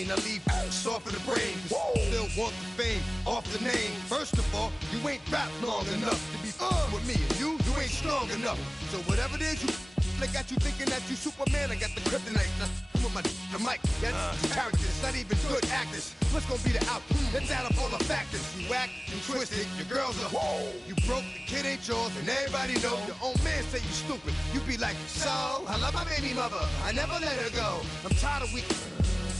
insane. I leave soft in the brain. Still want the fame off the name. First of all, you ain't rap long enough to be with me. And you ain't strong enough. So whatever it is you I got you thinking that you Superman. I got the kryptonite. I'm with the mic. That's characters, not even good actors. What's gonna be the outcome? Let's add up all the factors. You whack, you twisted, your girls are you broke, the kid ain't yours, and everybody know. Your own man say you stupid. You be like, so I love my baby mother. I never let her go. I'm tired of weak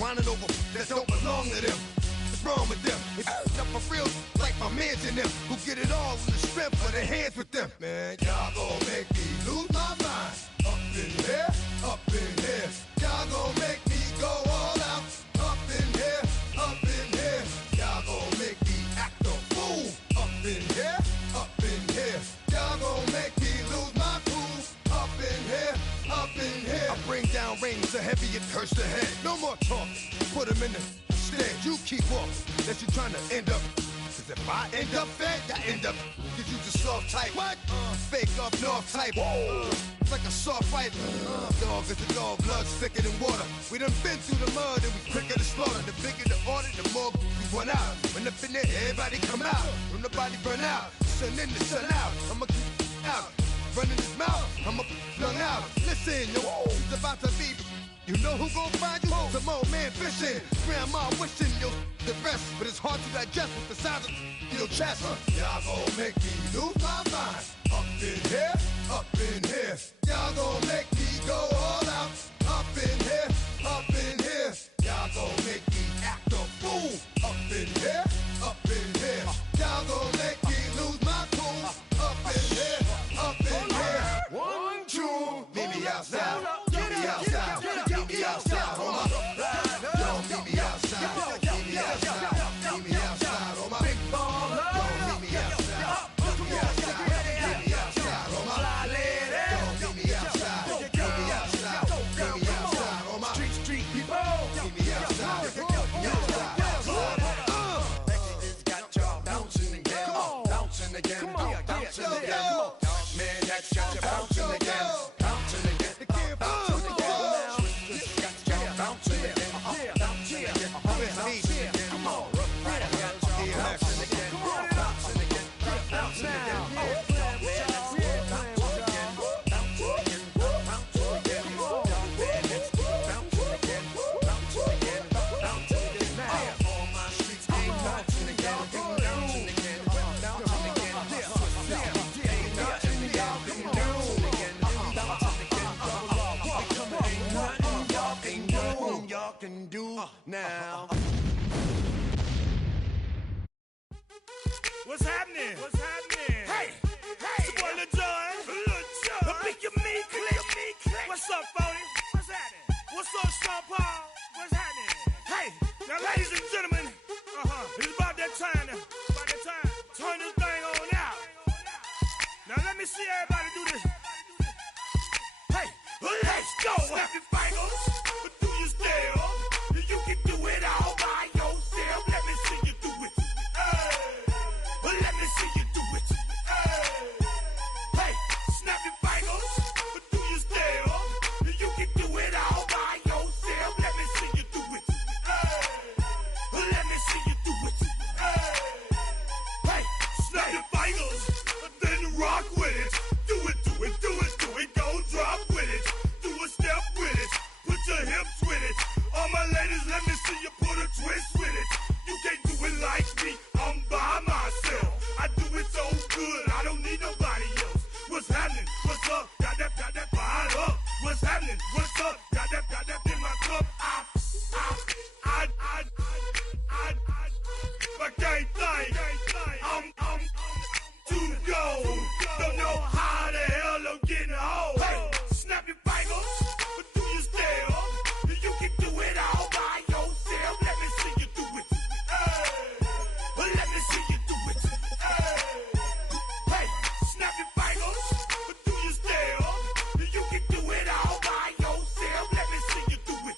whining over that don't belong to them. What's wrong with them? It's up for real, like my mans in them, who get it all in the strength of their hands with them. Man, y'all gon' make me lose my mind. Up in here, up in here. Y'all gon' make me go all out. Up in here, up in here. Y'all gon' make me act a fool. Up in here, up in here. Y'all gon' make me lose my cool. Up in here, up in here. I bring down rain so heavy it hurts the head. No more talking, put them in the stand. You keep walking, that you trying to end up. Cause if I end up fed, I end up. Cause you the soft type. What? Fake up north type. It's like a soft fight. Dog is a dog, blood thicker than water. We done been through the mud and we quicker to slaughter. The bigger the order, the more we run out. When up in there, everybody come out. When the body burn out, sun in the sun out. I'ma keep out. Running his mouth, I'ma flung out. Listen, yo, it's about to be. You know who gon' find you? Some old man fishing. Grandma wishing you'll the best, but it's hard to digest with the size of your chest. Y'all gon' make me lose my mind. Up in here, up in here. Y'all gon' make me go all out. Up in here, up in here. Y'all gon' make me act a fool. Up in here, up in here. Y'all gon' make me lose my cool. Up in here, up in here. 1, 2, meet me outside. Meet me outside. Meet me outside. On my don't meet me outside. Meet me outside. Meet me outside. On my big baller. Don't meet me outside. Meet me outside. Meet me outside. On my fly lady. Don't meet me outside. Meet me outside. Meet me outside. On my street people. Meet me outside. Meet me outside. It's got y'all bouncing again. Bouncing again. Bouncing again. Man, that's got you bouncing again. Bouncing again. Bouncing again. Bouncing again. Bouncing again. Bouncing again. Come on. Bouncing again. Bouncing again. Bouncing again. Can do now. What's happening? What's happening? Hey, it's your boy Lil Jon. Pick your me click. What's up, Phony? What's happening? What's up, Sean Paul? What's happening? Hey, now, ladies and gentlemen, it's about that time. Turn this thing on out. Now let me see everybody do this. Hey, let's go. Happy fingers. Do you still? You can do it all by yourself. Let me see you do it. Let me see you do it. Hey, snap your fingers. Do you still? You can do it all by yourself. Let me see you do it. Let me see you do it. Hey, snap your fingers. Then rock with it. Do it. Don't drop with it. Do a step with it. Put your hips with it. All my ladies, let me see you put a twist with it. You can't do it like me, I'm by myself. I do it so good, I don't need nobody else. What's happening? What's up? Got that fired up. What's happening? What's up? Got that in my cup. I can't think. I'm too go. Don't know how the hell I'm getting home. Hey, snap your fingers. Do you still? You can do it all by yourself. Let me see you do it. Let me see you do it. Hey, snap your fingers. Do you still? You can do it all by yourself. Let me see you do it.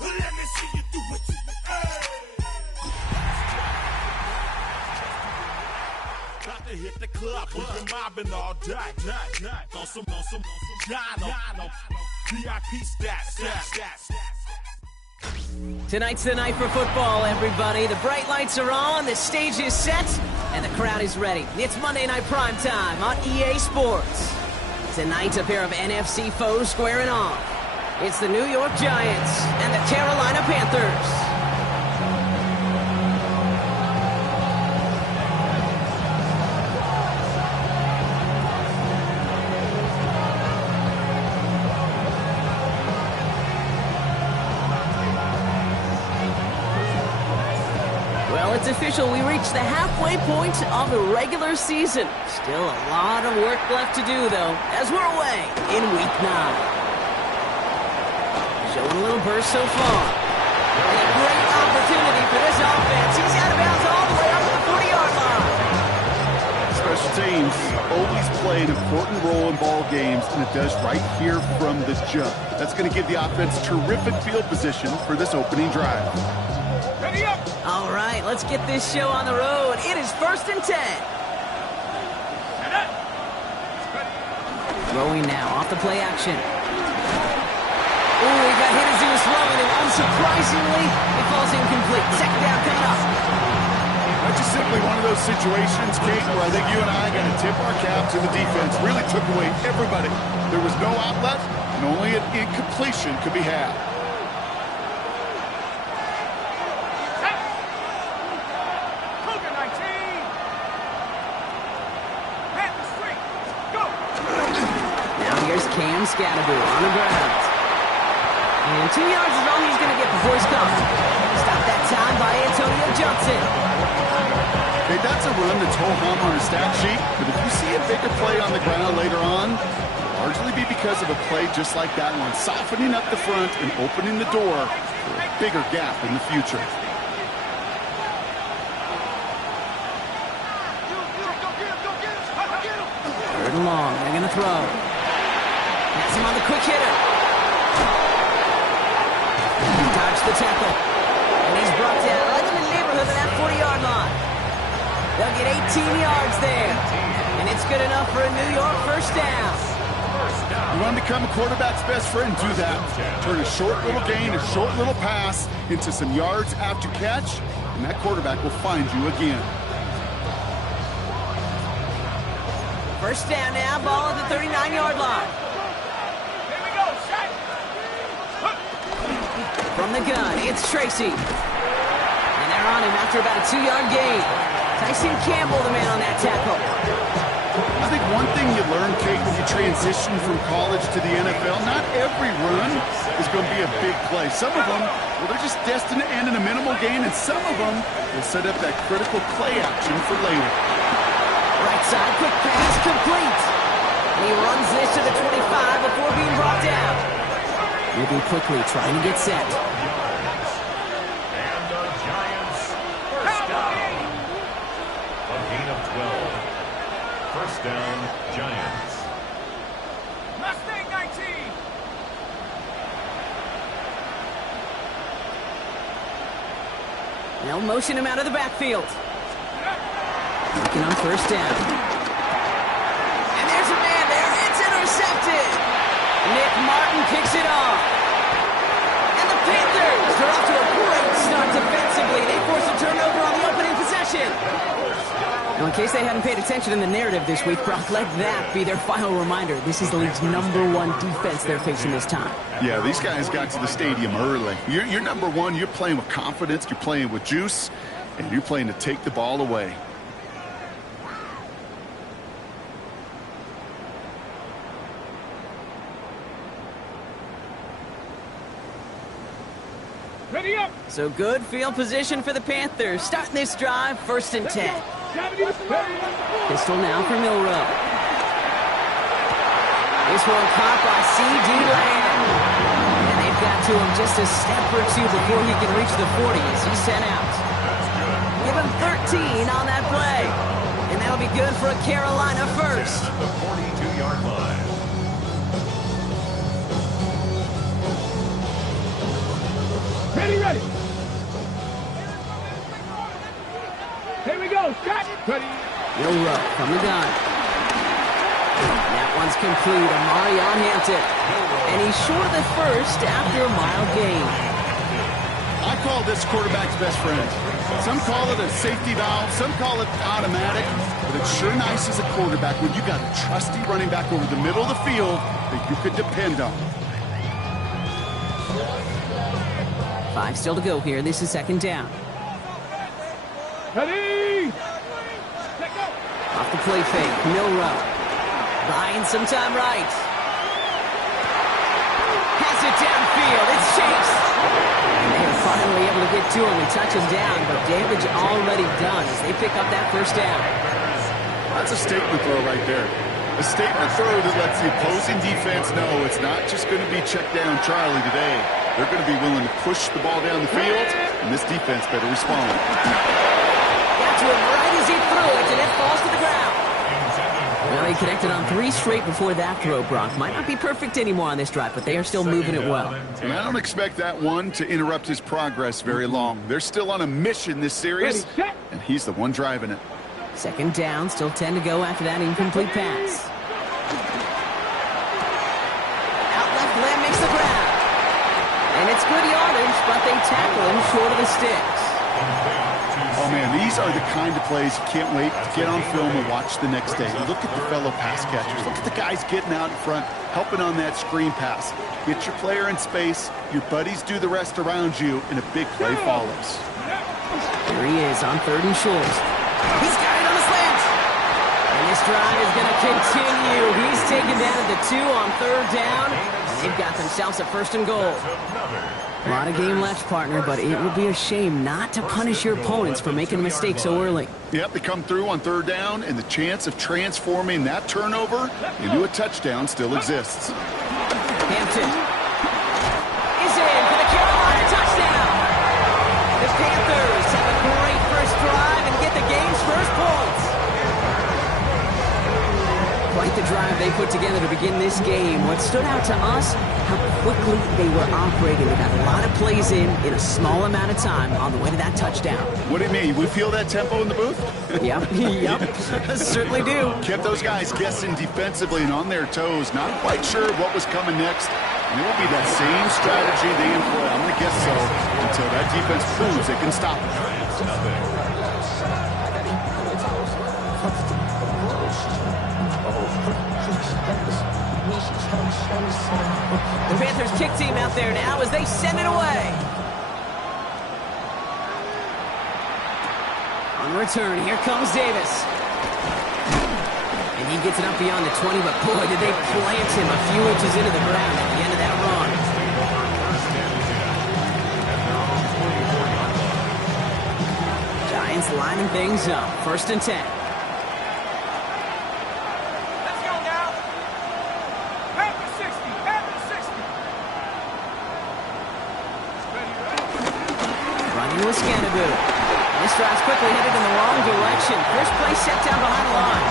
Let me see you do it. Got to hit the club. We've been mobbing all day. On some Jono. VIP stats. Tonight's the night for football, everybody. The bright lights are on, the stage is set, and the crowd is ready. It's Monday Night Primetime on EA Sports. Tonight, a pair of NFC foes squaring off. It's the New York Giants and the Carolina Panthers. It's official, we reached the halfway point of the regular season. Still a lot of work left to do, though, as we're away in Week 9. Showing a little burst so far. And a great opportunity for this offense. He's out of bounds all the way up to the 40-yard line. Special teams always play an important role in ball games, and it does right here from the jump. That's going to give the offense terrific field position for this opening drive. All right, let's get this show on the road. It is 1st and 10. Throwing now off the play action. Oh, he got hit as he was throwing, and unsurprisingly, it falls incomplete. Second down coming up. That's just simply one of those situations, Kate, where I think you and I got to tip our cap to the defense. Really took away everybody. There was no outlet, and only an incompletion could be had. Scatterbo on the ground. And 2 yards is all he's going to get before he's caught. Stopped that time by Antonio Johnson. Hey, that's a run that's ho-hum on a stat sheet, but if you see a bigger play on the ground later on, it'll largely be because of a play just like that one, softening up the front and opening the door for a bigger gap in the future. Third and long, they're going to throw. Him on the quick hitter. Dodged the tackle. And he's brought down right in the neighborhood of that 40-yard line. They'll get 18 yards there. And it's good enough for a New York first down. You want to become a quarterback's best friend, do that. Turn a short little gain, a short little pass into some yards after catch, and that quarterback will find you again. First down now, ball at the 39-yard line. From the gun, it's Tracy. And they're on him after about a 2-yard gain. Tyson Campbell, the man on that tackle. I think one thing you learn, Kate, when you transition from college to the NFL, not every run is going to be a big play. Some of them, well, they're just destined to end in a minimal gain, and some of them will set up that critical play action for later. Right side, quick pass, complete. And he runs this to the 25 before being brought down. Moving quickly, trying to get set. And the Giants first down. A gain of 12. First down, Giants. Mustang 19. They'll motion him out of the backfield. Looking on first down. And there's a man there. It's intercepted. Nick Martin picks it off. And the Panthers are off to a great start defensively. They force a turnover on the opening possession. Now, in case they hadn't paid attention in the narrative this week, Brock, let that be their final reminder. This is the league's #1 defense they're facing this time. Yeah, these guys got to the stadium early. You're number one. You're playing with confidence. You're playing with juice. And you're playing to take the ball away. Ready up. So good field position for the Panthers. Starting this drive, 1st and 10. Pistol now for Milrow. This one caught by C.D. Lamb. And they've got to him just a step or two before he can reach the 40 as he's sent out. Give him 13 on that play. And that'll be good for a Carolina first. The 42-yard line. Ready. Here we go. Shot. Ready. Lurk from the gun. That one's complete. Amari on Hampton. And he's short of the first after a mile gain. call this quarterback's best friend. Some call it a safety valve, some call it automatic, but it's sure nice as a quarterback when you got a trusty running back over the middle of the field that you could depend on. 5 still to go here. This is second down. Ready? Off the play fake, Milrow. Buying some time right. Has it downfield. It's Chase. And they're finally able to get to him and touch him down, but damage already done as they pick up that first down. That's a statement throw right there. A statement throw that lets the opposing defense know it's not just going to be check down Charlie today. They're going to be willing to push the ball down the field, and this defense better respond. Got to him right as he threw it, and it falls to the ground. Well, he connected on 3 straight before that throw, Brock. Might not be perfect anymore on this drive, but they are still moving it well. And I don't expect that one to interrupt his progress very long. They're still on a mission this series, and he's the one driving it. Second down, still 10 to go after that incomplete pass. Out left, Lamb makes the grab. And it's good yardage, but they tackle him short of the sticks. Oh, man, these are the kind of plays you can't wait to get on film and watch the next day. Look at the fellow pass catchers. Look at the guys getting out in front, helping on that screen pass. Get your player in space, your buddies do the rest around you, and a big play follows. Here he is on 3rd and short. He's got it on the slant. And this drive is going to continue. He's taken down at the 2 on 3rd down. They've got themselves a 1st and goal. A lot of game left, partner, but it would be a shame not to punish your opponents for making a mistake so early. Yep, they come through on 3rd down, and the chance of transforming that turnover into a touchdown still exists. Hampton is in for the Carolina touchdown. The Panthers have a great first drive and get the game's first points. Quite the drive they put together to begin this game. What stood out to us, how quickly they were operating. They got a lot of plays in a small amount of time on the way to that touchdown. What do you mean? We feel that tempo in the booth? Yep, certainly do. Kept those guys guessing defensively and on their toes, not quite sure what was coming next. And it will be that same strategy they employ, I'm going to guess so, until that defense proves they can stop it. The Panthers kick team out there now as they send it away. On return, here comes Davis. And he gets it up beyond the 20, but boy, did they plant him a few inches into the ground at the end of that run. Giants lining things up. 1st and 10. With Scannaboo. This drive's quickly headed in the wrong direction. First play set down behind the line.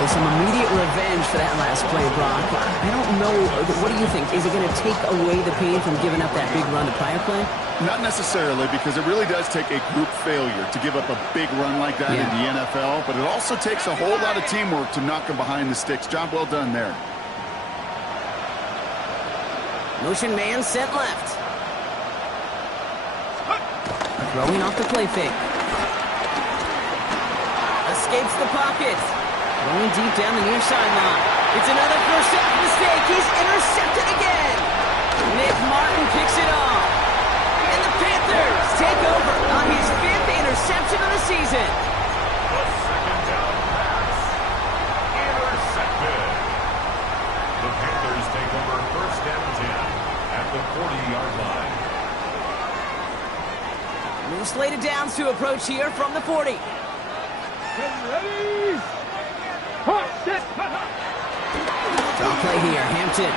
So some immediate revenge for that last play, Brock. I don't know. What do you think? Is it going to take away the pain from giving up that big run the prior play? Not necessarily, because it really does take a group failure to give up a big run like that in the NFL, but it also takes a whole lot of teamwork to knock them behind the sticks. Job well done there. Motion man sent left. Throwing off the play fake. Escapes the pocket. Throwing deep down the near sideline. It's another first half mistake. He's intercepted again. Nick Martin picks it off. And the Panthers take over on his 5th interception of the season. The second down pass. Intercepted. The Panthers take over 1st and 10 at the 40-yard line. New slated downs to approach here from the 40. Ready? Draw play here, Hampton.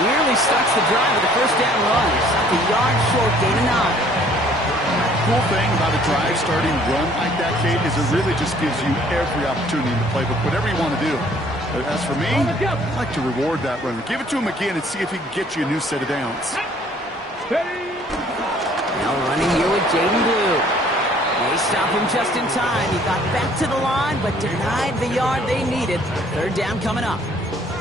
Nearly starts the drive with the 1st down run. Stopped a yard short, gain of 9. Cool thing about a drive starting run like that, Kate, is it really just gives you every opportunity in the playbook, whatever you want to do. But as for me, I'd like to reward that runner. Give it to him again and see if he can get you a new set of downs. Now running here with Jaden Blue. They stop him just in time. He got back to the line, but denied the yard they needed. 3rd down coming up.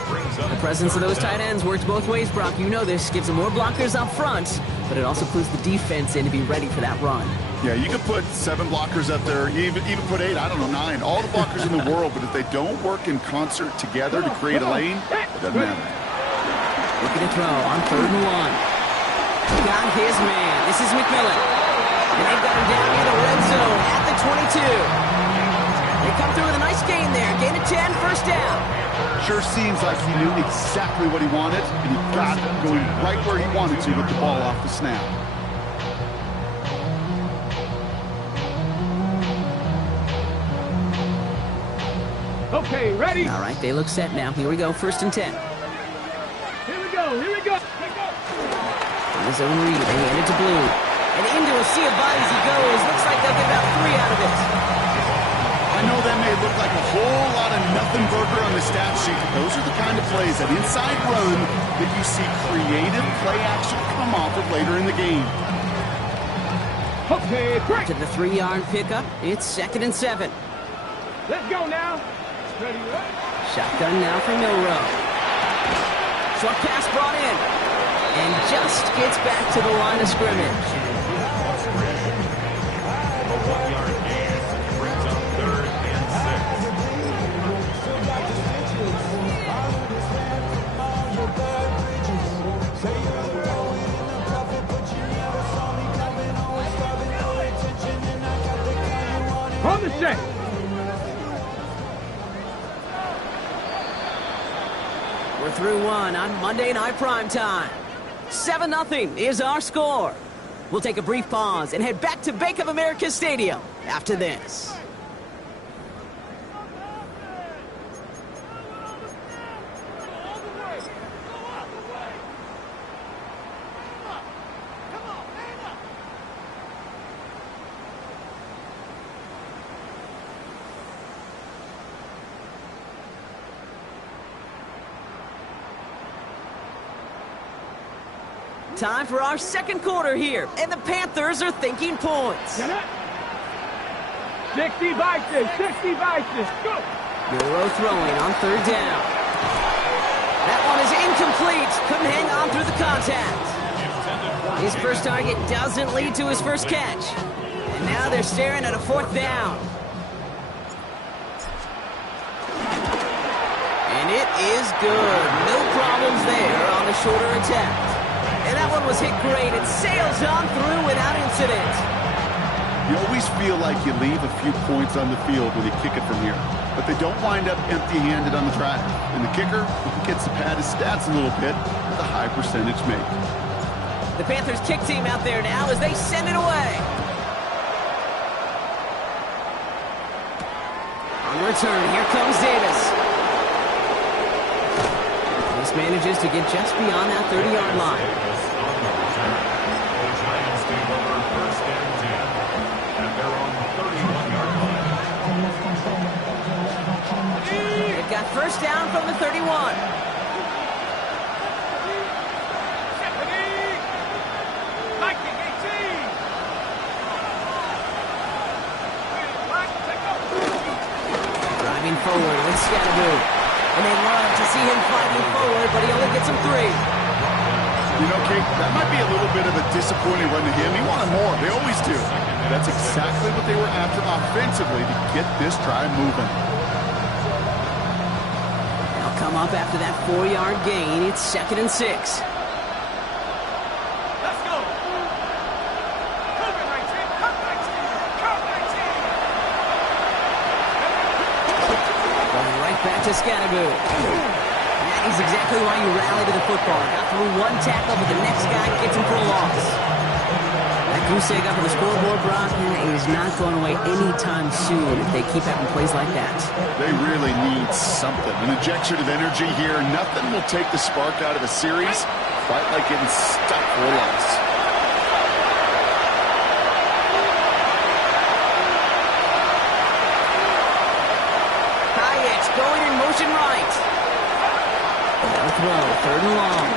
Brings The presence of those tight ends works both ways, Brock. You know this. Gives them more blockers up front, but it also clues the defense in to be ready for that run. Yeah, you could put 7 blockers up there, even put 8, I don't know, 9, all the blockers in the world, but if they don't work in concert together to create a lane, it doesn't matter. Looking to throw on 3rd and 1. Got his man. This is McMillan. And they've got him down near the red zone at the 22. They come through with a nice gain there. Gain of 10, first down. Sure seems like he knew exactly what he wanted, and he got it going right where he wanted to with the ball off the snap. Okay, ready? All right, they look set now. Here we go, 1st and 10. Here we go, here we go. In the zone read, they hand it to Blue. And into a sea of bodies he goes. Looks like they'll get about 3 out of it. I know that may look like a whole lot of nothing burger on the stat sheet, but those are the kind of plays, that inside run, that you see creative play action come off of later in the game. Okay, break. To the 3-yard pickup, it's 2nd and 7. Let's go now. Ready, right? Shotgun now for Milrow. Short pass brought in. And just gets back to the line of scrimmage. A 1-yard gain brings up 3rd and 6. On the set. We're through 1 on Monday Night Primetime. 7-0 is our score. We'll take a brief pause and head back to Bank of America Stadium after this. Time for our 2nd quarter here, and the Panthers are thinking points. 60 vices, 60 vices, go! Milrow throwing on 3rd down. That one is incomplete. Couldn't hang on through the contact. His first target doesn't lead to his first catch. And now they're staring at a 4th down. And it is good. No problems there on the shorter attempt. And that one was hit great. It sails on through without incident. You always feel like you leave a few points on the field when you kick it from here, but they don't wind up empty-handed on the track. And the kicker gets to pad his stats a little bit with a high percentage make. The Panthers kick team out there now as they send it away. On return, here comes Davis. This manages to get just beyond that 30-yard line. They've got first down from the 31. Driving forward with Scatteroo. And they love to see him fighting forward, but he only gets him 3. You know, Kate, that might be a little bit of a disappointing run to him. He wanted more. They always do. That's exactly what they were after offensively to get this drive moving. They'll come up after that 4-yard gain. It's 2nd and 6. Let's go. Come 19, come 19, come 19. Going right back to Scatteroo. That is exactly why you rally to the football. Got through 1 tackle, but the next guy gets him for a loss. That goose egg up on the scoreboard, Brock, is not going away anytime soon if they keep having plays like that. They really need something. An injection of energy here. Nothing will take the spark out of a series quite like getting stuck for a loss. Hyatt going in motion right. They'll throw, 3rd and long.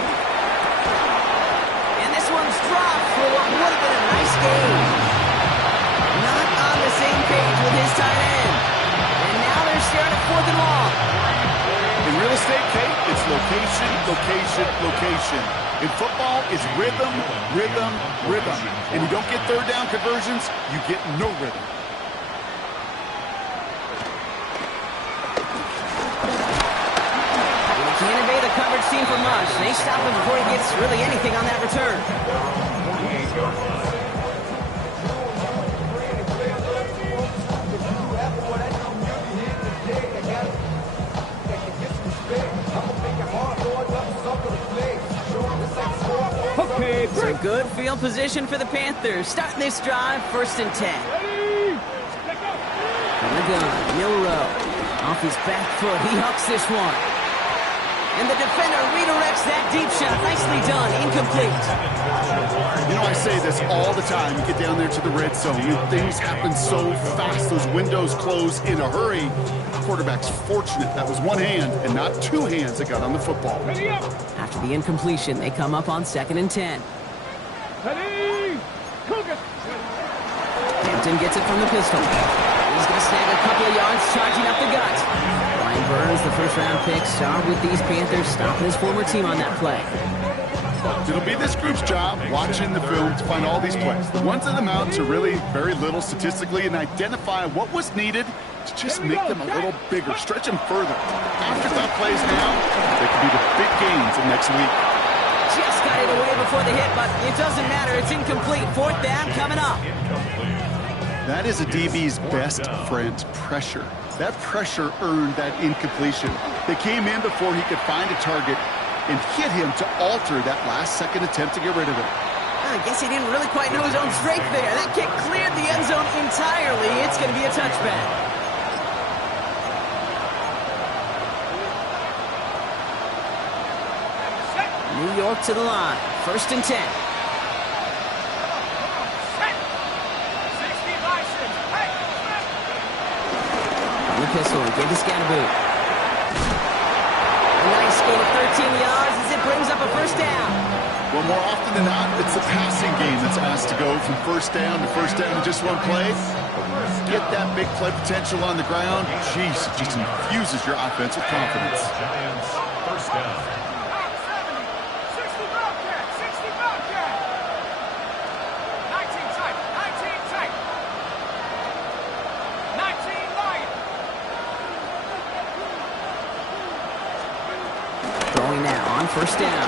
And this one's dropped for what would have been a nice game. Not on the same page with his tight end. And now they're staring at 4th and long. In real estate, Kate, it's location, location, location. In football, it's rhythm, rhythm, rhythm. And you don't get third down conversions, you get no rhythm. Can't evade the coverage team for much. They stop him before he gets really anything on that return. Okay, So good field position for the Panthers. Starting this drive, 1st and 10. From the gun, Milrow. Off his back foot, he hucks this one. And the defender redirects that deep shot. Nicely done. Incomplete. You know, I say this all the time. You get down there to the red zone, things happen so fast. Those windows close in a hurry. The quarterback's fortunate that was one hand and not two hands that got on the football. After the incompletion, they come up on 2nd and 10. Hampton gets it from the pistol. He's going to snag a couple of yards, charging up the gut. Brian Burns, the first-round pick, star with these Panthers, stopping his former team on that play. It'll be this group's job, watching the film, to find all these plays. The ones that amount to really very little statistically, and identify what was needed to just make them a little bigger, stretch them further. Afterthought plays now, they could be the big gains in next week. Just got it away before the hit, but it doesn't matter. It's incomplete. 4th down coming up. That is a DB's best friend, pressure. That pressure earned that incompletion. They came in before he could find a target and hit him to alter that last-second attempt to get rid of it. I guess he didn't really quite know his own strength there. That kick cleared the end zone entirely. It's going to be a touchback. New York to the line. 1st and 10. On the pistol, give to Scatterboot. A nice gain of 13 yards as it brings up a 1st down. Well, more often than not, it's the passing game that's asked to go from 1st down to 1st down in just one play. Get that big play potential on the ground. Jeez, it just infuses your offense with confidence. Giants, 1st down. 60 Bobcat, 60 Bobcat. 19 tight, 19 tight. 19 light. Throwing now on 1st down.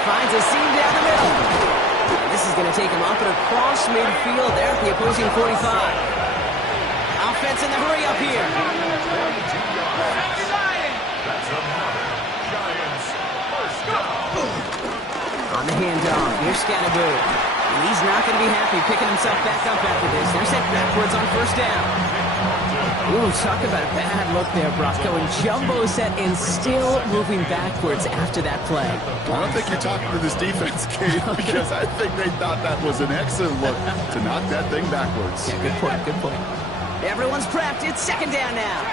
Finds a seam down the middle. This is going to take him up and across midfield there at the opposing 45. Offense in the hurry up here. Giants, 1st down. On the handoff, here's Scatterboot. And he's not going to be happy picking himself back up after this. They're set backwards on 1st down. Ooh, talk about a bad look there, Brock. Going jumbo set and still moving backwards after that play. I don't think you're talking to this defense, Kate, because I think they thought that was an excellent look to knock that thing backwards. Yeah, good point, good point. Everyone's prepped. It's 2nd down now.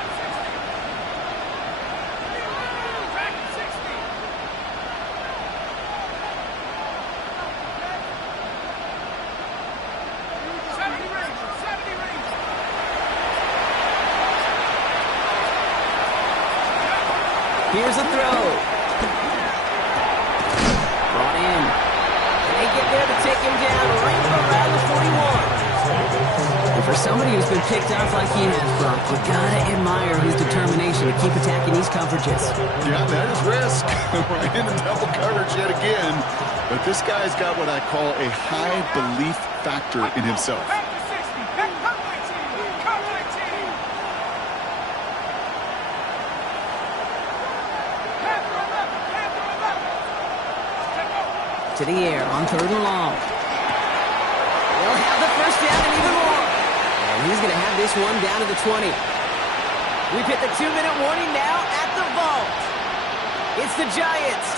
Here's a throw. Brought in. And they get there to take him down right around the 41. And for somebody who's been picked off like he has, Brock, you gotta admire his determination to keep attacking these coverages. Yeah, that is risk. We're in double coverage yet again. But this guy's got what I call a high belief factor in himself. To the air on 3rd and long. They'll have the 1st down and even more. And he's going to have this one down to the 20. We've hit the 2-minute warning now at the vault. It's the Giants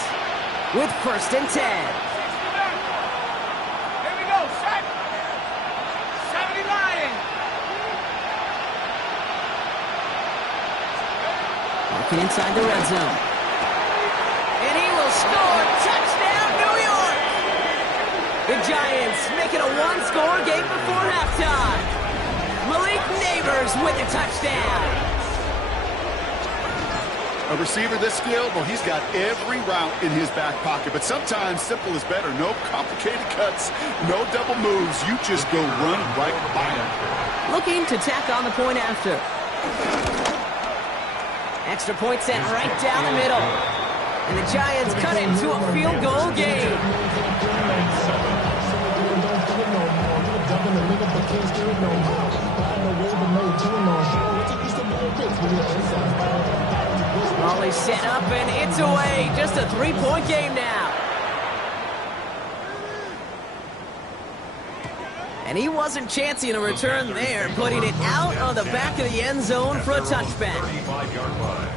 with 1st and 10. Here we go, set. 70 Lion. Looking inside the red zone. And he will score. Touchdown, New York! The Giants make it a one-score game before halftime. Malik Neighbors with a touchdown. A receiver this skilled, well, he's got every route in his back pocket. But sometimes simple is better. No complicated cuts, no double moves. You just go run right by him. Looking to tack on the point after. Extra point sent right down the middle. And the Giants cut it to a field goal game. Volley set up and it's away. Just a 3-point game now. And he wasn't chancing a return there, putting it out on the back of the end zone for a touchback. 35-yard line.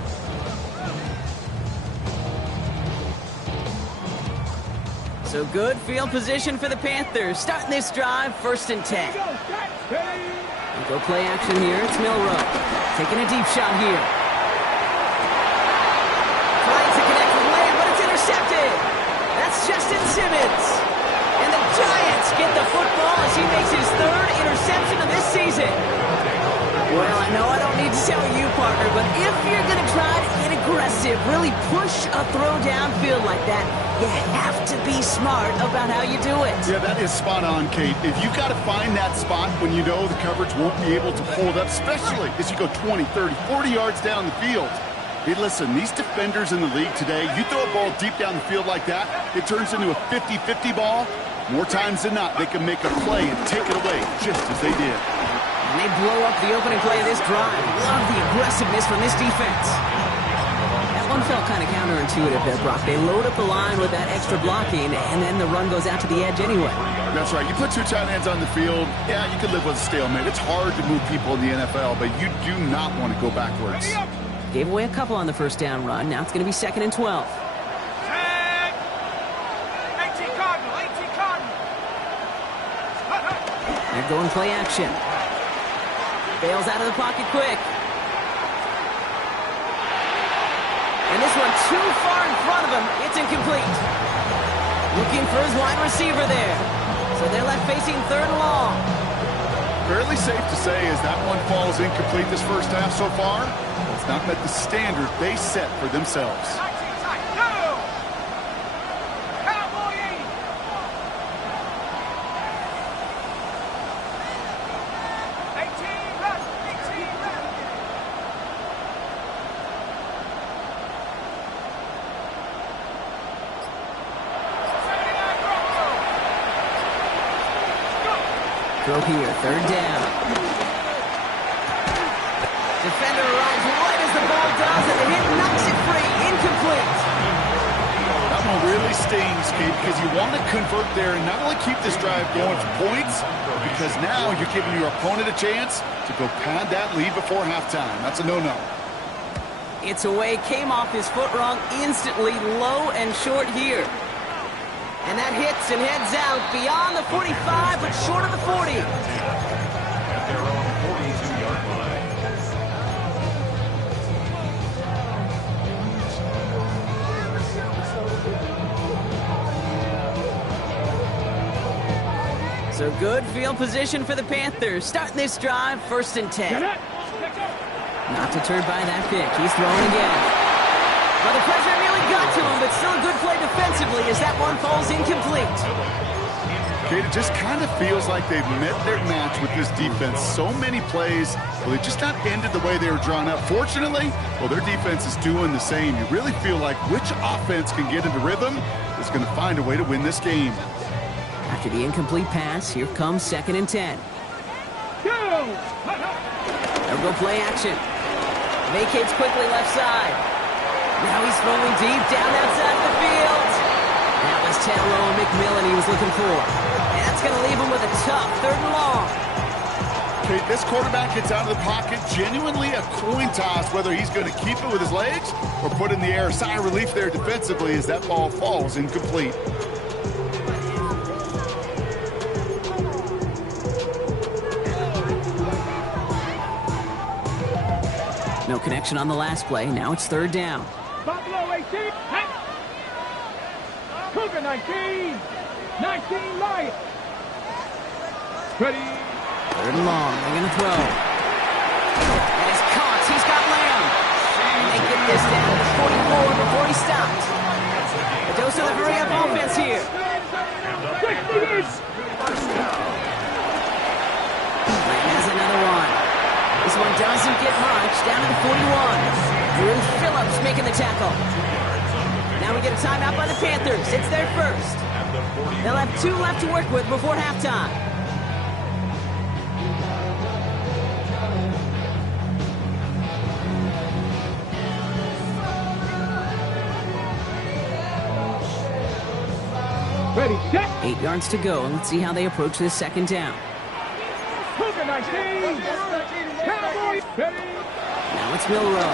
So good field position for the Panthers. Starting this drive, 1st and 10. Go play action here. It's Milrow. Taking a deep shot here. Trying to connect with Lamb, but it's intercepted. That's Justin Simmons. And the Giants get the football as he makes his 3rd interception of this season. Well, I know I don't need to tell you, partner, but if you're going to try to get aggressive, really push a throw downfield like that, you have to be smart about how you do it. Yeah, that is spot on, Kate. If you've got to find that spot when you know the coverage won't be able to hold up, especially as you go 20, 30, 40 yards down the field. Hey, listen, these defenders in the league today, you throw a ball deep down the field like that, it turns into a 50-50 ball. More times than not, they can make a play and take it away just as they did. And they blow up the opening play of this drive. Love the aggressiveness from this defense. That one felt kind of counterintuitive there, Brock. They load up the line with that extra blocking, and then the run goes out to the edge anyway. That's right. You put 2 tight ends on the field, yeah, you can live with a stalemate. It's hard to move people in the NFL, but you do not want to go backwards. Gave away a couple on the 1st down run. Now it's going to be 2nd and 12. 18 Cardinal, 18 Cardinal. They're going play action. Bails out of the pocket quick. And this one too far in front of him. It's incomplete. Looking for his wide receiver there. So they're left facing 3rd and long. Fairly safe to say as that one falls incomplete this first half so far, it's not met the standard they set for themselves. 19 tight, no! Cowboy 80. Throw here, 3rd down. Defender arrives right as the ball does, and the hit knocks it free. Incomplete. That one really stings, Kate, because you want to convert there and not only keep this drive going for points, because now you're giving your opponent a chance to go pad that lead before halftime. That's a no-no. It's away, came off his foot wrong instantly, low and short here. And that hits and heads out beyond the 45, but short of the 40. At their own 42-yard line. So good field position for the Panthers. Starting this drive, 1st and 10. Not deterred by that pick. He's throwing again. Well, the pressure nearly got to him, but still a good play defensively as that one falls incomplete. Kate, it just kind of feels like they've met their match with this defense. So many plays, well, they just not ended the way they were drawn up. Fortunately, well, their defense is doing the same. You really feel like which offense can get into rhythm is going to find a way to win this game. After the incomplete pass, here comes 2nd and 10. They'll go play action. Vacates quickly left side. Now he's throwing deep down outside the field. That was Tyrone McMillan he was looking for. And that's going to leave him with a tough 3rd and long. Kate, this quarterback gets out of the pocket, genuinely a coin toss whether he's going to keep it with his legs or put in the air. Sigh of relief there defensively as that ball falls incomplete. No connection on the last play. Now it's 3rd down. Buffalo 18. Hey. Cougar 19. 19 Lions. Ready. 3rd and long. They're going to throw. And it's caught. He's got Lamb. And they get this down to officially stopped. A dose of the hurry-up offense here. Lamb has another one. This one doesn't get much. Down to the 41. Drew Phillips making the tackle. Now we get a timeout by the Panthers. It's their first. They'll have 2 left to work with before halftime. Ready, set. 8 yards to go, and let's see how they approach this second down. Cougar 19. Cowboys, ready. Now it's Milrow.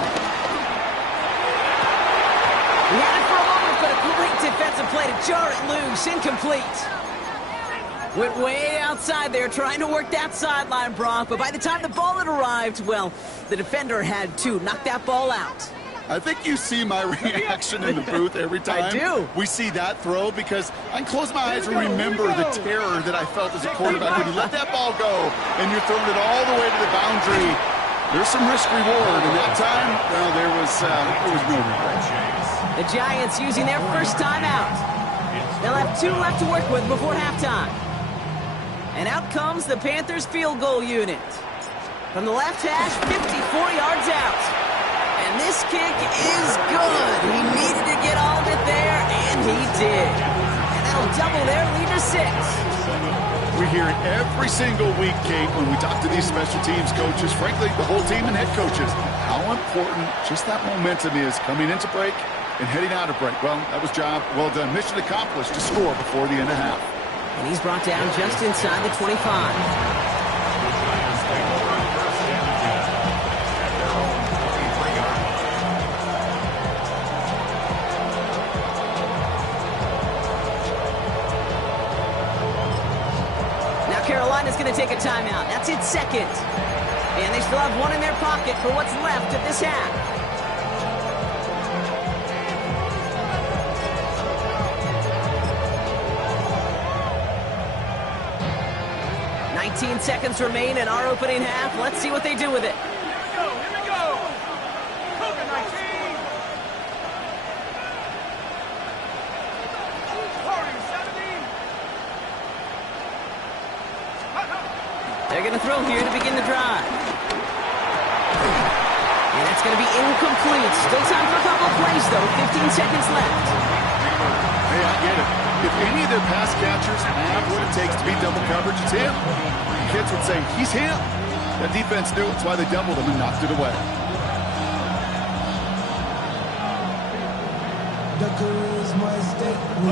He had it for a moment, but a great defensive play to jar it loose. Incomplete. Went way outside there trying to work that sideline, Brock, but by the time the ball had arrived, well, the defender had to knock that ball out. I think you see my reaction in the booth every time I do. we see that throw, because I can close my eyes and remember the terror that I felt as a quarterback when you let that ball go and you're throwing it all the way to the boundary. There's some risk reward, and that time, well, there was no regret. The Giants using their first timeout. They'll have 2 left to work with before halftime. And out comes the Panthers field goal unit. From the left hash, 54 yards out. And this kick is good. He needed to get all of it there, and he did. And that'll double their lead to 6. We hear it every single week, Kate, when we talk to these special teams coaches, frankly, the whole team and head coaches, how important just that momentum is coming into break and heading out of break. Well, that was job well done. Mission accomplished to score before the end of half. And he's brought down just inside the 25. Carolina's going to take a timeout. That's its second. And they still have 1 in their pocket for what's left of this half. "19 seconds remain in our opening half. Let's see what they do with it. Here we go. Cougar 19. Warriors 17. They're going to throw here to begin the drive. And that's going to be incomplete. Still time for a couple of plays, though. 15 seconds left. Hey, I get it. If any of their pass catchers have what it takes to beat double coverage, it's him. Kids would say, he's him. That defense knew it's why they doubled him and knocked it away.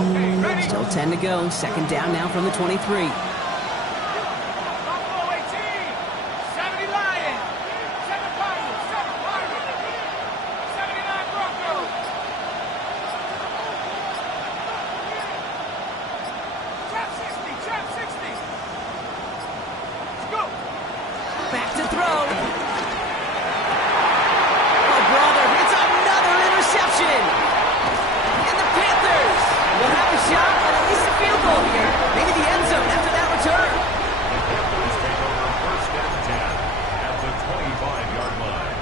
Okay, ready. Still 10 to go. Second down now from the 23. Buffalo 18. 70 Lions. 7 Pirates. 7 Pirates. 79 Broncos. Trap 60. Trap 60. Let's go. Back to throw. Oh, brother, it's another interception. And the Panthers will have a shot at least a field goal here. Maybe the end zone after that return. Let's take over first and 10 at the 25-yard line.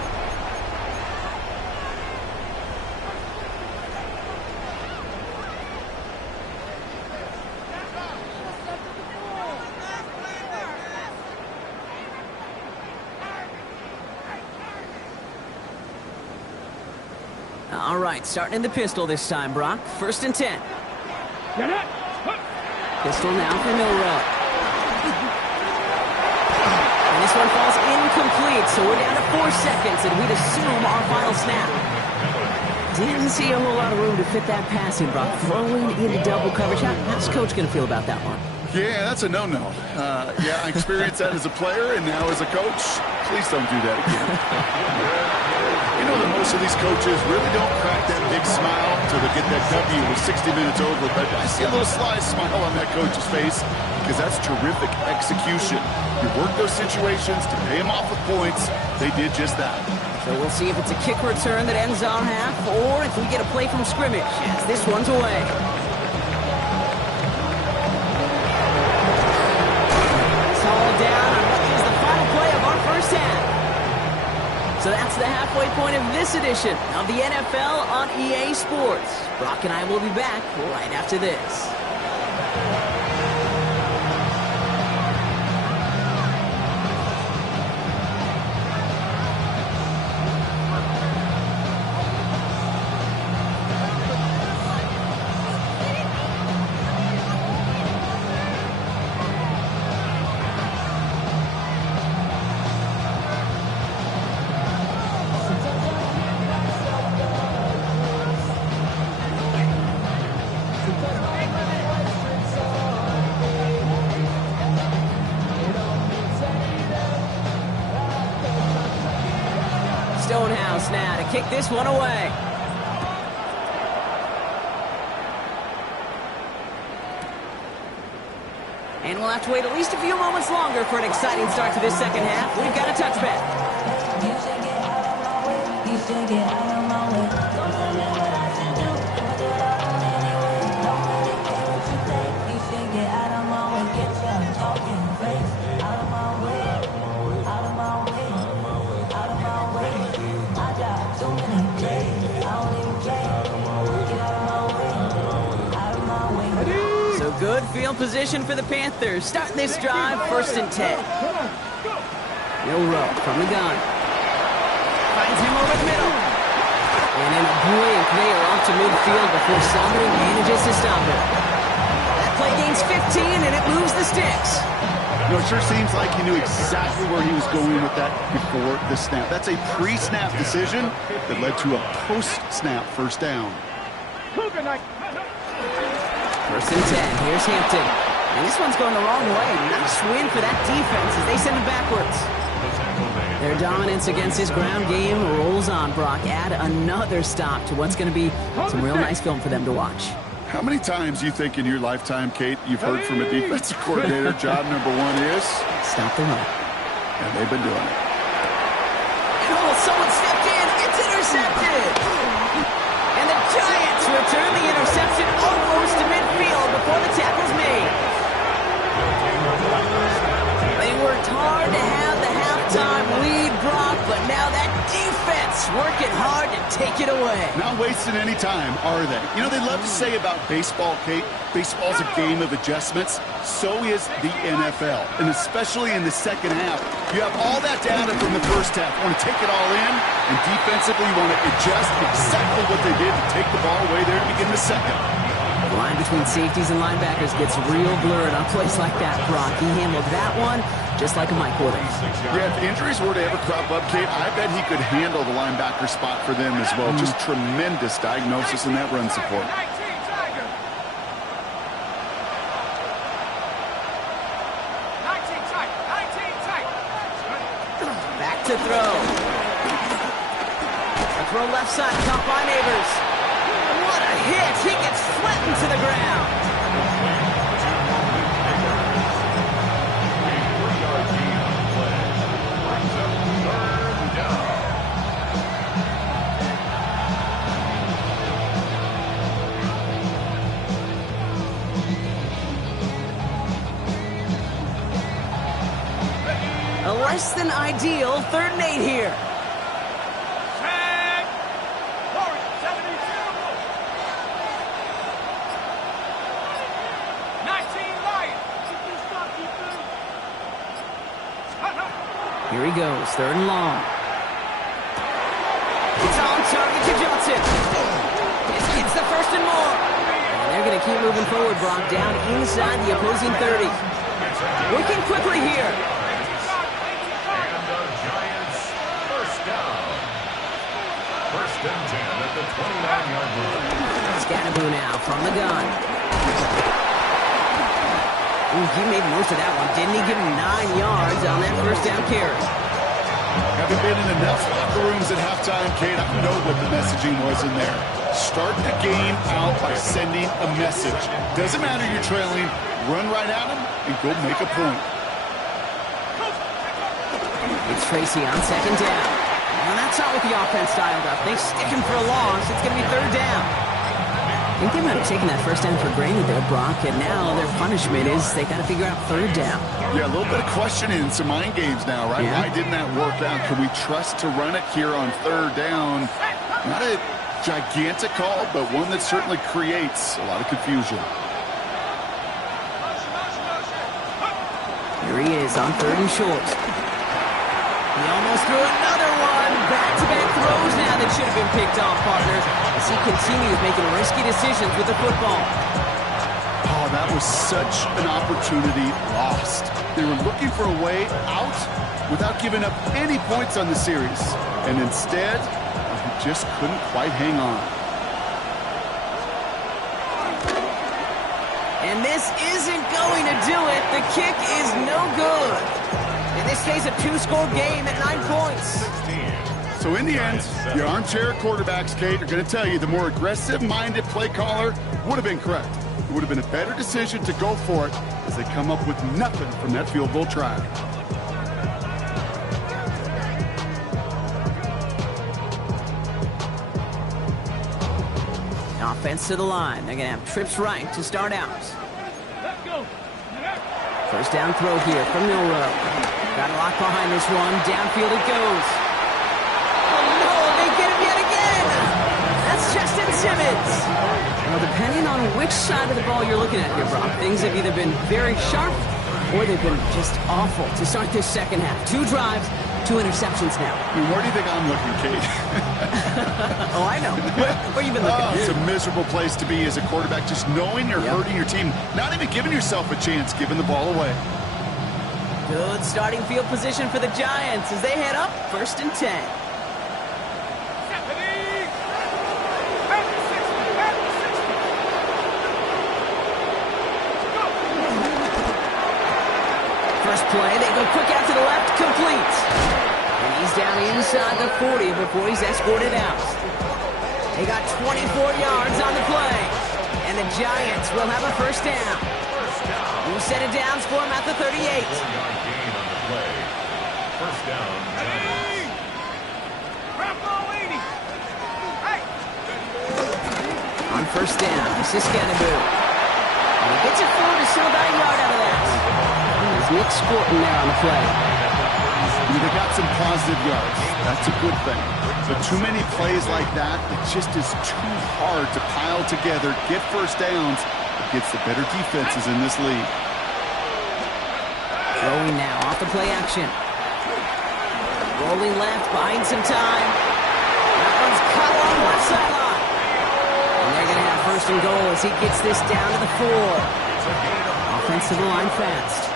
All right, starting in the pistol this time, Brock. First and 10. Get it. Pistol now for Milrow. And this one falls incomplete, so we're down to 4 seconds, and we'd assume our final snap. Didn't see a whole lot of room to fit that passing, Brock. Throwing into double coverage. How's Coach going to feel about that one? Yeah, that's a no-no. Yeah, I experienced that as a player and now as a coach. Please don't do that again. You know that most of these coaches really don't crack that big smile until they get that W with 60 minutes over, but I see a little sly smile on that coach's face because that's terrific execution. You work those situations to pay them off with points. They did just that. So we'll see if it's a kick return that ends our half or if we get a play from scrimmage as this one's away. It's all down on what is the final play of our first half. So that's the the halfway point of this edition of the NFL on EA Sports. Brock and I will be back right after this. Stonehouse now to kick this one away. And we'll have to wait at least a few moments longer for an exciting start to this second half. We've got a touchback. You should get out of my way. You should get out of my way. Don't tell me what I should do. I'ma do it all anyway. Don't really care what you think. You should get out of my way. Get your talking face out of my way. Out of my way. Out of my way. I got too many plays. I don't even care. Get out of my way. Out of my way. So good field position for the Panthers. Starting this drive, 1st and 10. Lurk from the gun. Finds him over the middle. And in a blink, they are off to midfield before somebody manages to stop it. That play gains 15, and it moves the sticks. You know, it sure seems like he knew exactly where he was going with that before the snap. That's a pre-snap decision that led to a post-snap first down. 1st and 10. Here's Hampton. And this one's going the wrong way. Nice win for that defense as they send him backwards. Their dominance against his ground game rolls on, Brock. Add another stop to what's going to be some real nice film for them to watch. How many times you think in your lifetime, Kate, you've heard from a defensive coordinator, job number one is? Stop the run. And they've been doing it. Oh, someone stepped in. It's intercepted. And the Giants return the interception almost to midfield before the tackle's made. They worked hard to have the halftime lead, Brock, but now that defense working hard to take it away. Not wasting any time, are they? You know, they love to say about baseball, Kate, baseball's a game of adjustments. So is the NFL. And especially in the second half, you have all that data from the first half. You want to take it all in, and defensively you want to adjust exactly what they did to take the ball away there to begin the second. The line between safeties and linebackers gets real blurred on plays like that, Brock. He handled that one just like a Mike would have. Yeah, if injuries were to ever crop up, Kate, I bet he could handle the linebacker spot for them as well. Just tremendous diagnosis in that run support. Back to throw. A throw left side, caught by Neighbors. What a hit! He gets flattened to the ground. A less than ideal 3rd and 8 here. Here he goes, 3rd and long. It's on target to Johnson. It's the 1st and more. And they're going to keep moving forward, Brock, down inside the opposing 30. Working quickly here. First and 10 at the 29-yard line. Scatterboo now from the gun. Ooh, he made most of that one, didn't he? Give him 9 yards on that 1st down carry. Having been in enough locker rooms at halftime, Kate, I know what the messaging was in there. Start the game out by sending a message. Doesn't matter you're trailing, run right at them and go make a point. It's Tracy on 2nd down. And that's not what the offense styled up. They stick him for a loss. It's going to be 3rd down. I think they might have taken that first down for granted there, Brock, and now their punishment is they got to figure out third down. Yeah, a little bit of questioning in some mind games now, right? Yeah. Why didn't that work out? Can we trust to run it here on third down? Not a gigantic call, but one that certainly creates a lot of confusion. Here he is on third and short. He almost threw another one. Back-to-back throws now that should have been picked off, partner, as he continues making risky decisions with the football. Oh, that was such an opportunity lost. They were looking for a way out without giving up any points on the series. And instead, he just couldn't quite hang on. And this isn't going to do it. The kick is no good. And this stays a two-score game at 9 points. So in the end, the armchair quarterbacks, Kate, are going to tell you the more aggressive-minded play caller would have been correct. It would have been a better decision to go for it as they come up with nothing from that field goal try. Offense to the line. They're going to have trips right to start out. First down throw here from Lurk. Got a lock behind this one. Downfield it goes. Oh, no, they get him yet again. That's Justin Simmons. Well, depending on which side of the ball you're looking at here, Brock, things have either been very sharp or they've been just awful to start this second half. 2 drives, 2 interceptions now. I mean, where do you think I'm looking, Kate? Oh, I know. Where you been looking? Oh, it's a miserable place to be as a quarterback, just knowing you're hurting your team, not even giving yourself a chance, giving the ball away. Good starting field position for the Giants as they head up 1st and 10. First play, they go quick out to the left, complete. And he's down inside the 40 before he's escorted out. They got 24 yards on the play. And the Giants will have a first down. New set of downs for him at the 38. 4-yard gain on the play. First down, Giants. On first down, this is Scannaboo. And he gets it forward to still about a yard out of that. There's Nick Sporton there on the play. They got some positive yards. That's a good thing. But too many plays like that, it just is too hard to pile together, get first downs against the better defenses in this league. Throwing now off the play action. Rolling left, buying some time. That one's cut along the left sideline. And they're going to have first and goal as he gets this down to the 4. Offense to the line fast.